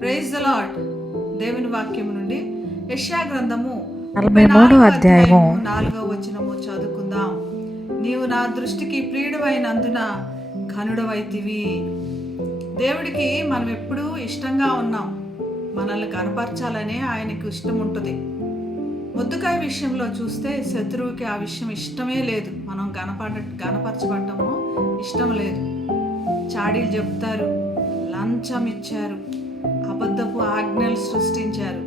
Praise the lord. దేవుని వాక్యం నుండి యెషయా గ్రంథము 43వ అధ్యాయము 4వ వచనము చదువుకుందాం. నీవు నా దృష్టికి ప్రియుడవైనందున ఘనుడవైతివి. దేవుడికి మనం ఎప్పుడూ ఇష్టంగా ఉన్నాం. మనల్ని కనపరచాలనే ఆయనకు ఇష్టం ఉంటుంది. ముద్దుకాయ విషయంలో చూస్తే శత్రువుకి ఆ విషయం ఇష్టమే లేదు. మనం గనపరచబడటము ఇష్టం లేదు. చాడీలు చెప్తారు, లంచం ఇచ్చారు, అబద్ధపు ఆజ్ఞలు సృష్టించారు.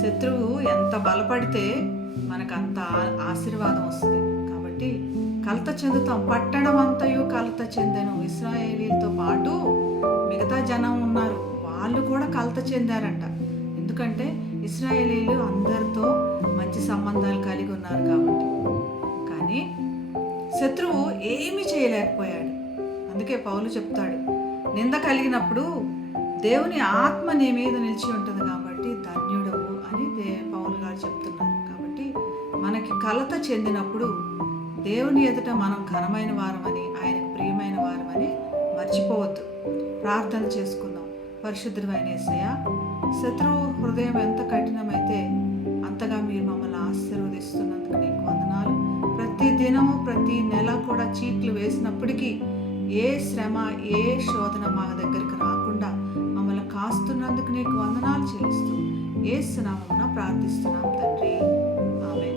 శత్రువు ఎంత బలపడితే మనకు అంత ఆశీర్వాదం వస్తుంది. కాబట్టి కలత చెందుతాం. పట్టణం అంతయు కలత చెందాను. ఇశ్రాయేలీలతో పాటు మిగతా జనం ఉన్నారు, వాళ్ళు కూడా కలత చెందారంట. ఎందుకంటే ఇశ్రాయేలీలు అందరితో మంచి సంబంధాలు కలిగి ఉన్నారు కాబట్టి. కానీ శత్రువు ఏమీ చేయలేకపోయాడు. అందుకే పౌలు చెప్తాడు, నింద కలిగినప్పుడు దేవుని ఆత్మ నీ మీద నిలిచి ఉంటుంది కాబట్టి ధన్యుడవు అని పౌలు గారు చెప్తున్నారు. కాబట్టి మనకి కలత చెందినప్పుడు దేవుని ఎదుట మనం ఘనమైన వారమని, ఆయనకు ప్రియమైన వారమని మర్చిపోవద్దు. ప్రార్థన చేసుకుందాం. పరిశుద్ధమైన యేసయ్య, శత్రువు హృదయం ఎంత కఠినమైతే అంతగా మీరు మమ్మల్ని ఆశీర్వదిస్తున్నందుకు నీకు వందనాలు. ప్రతి దినము ప్రతి నెల కూడా చీట్లు వేసినప్పటికీ ఏ శ్రమ ఏ శోధన మా దగ్గరికి రాకుండా మమ్మల్ని కాస్తున్నందుకు నీకు వందనాలు చెల్లిస్తూ యేసు నామమున ప్రార్థిస్తున్నాం తండ్రి. ఆమేన్.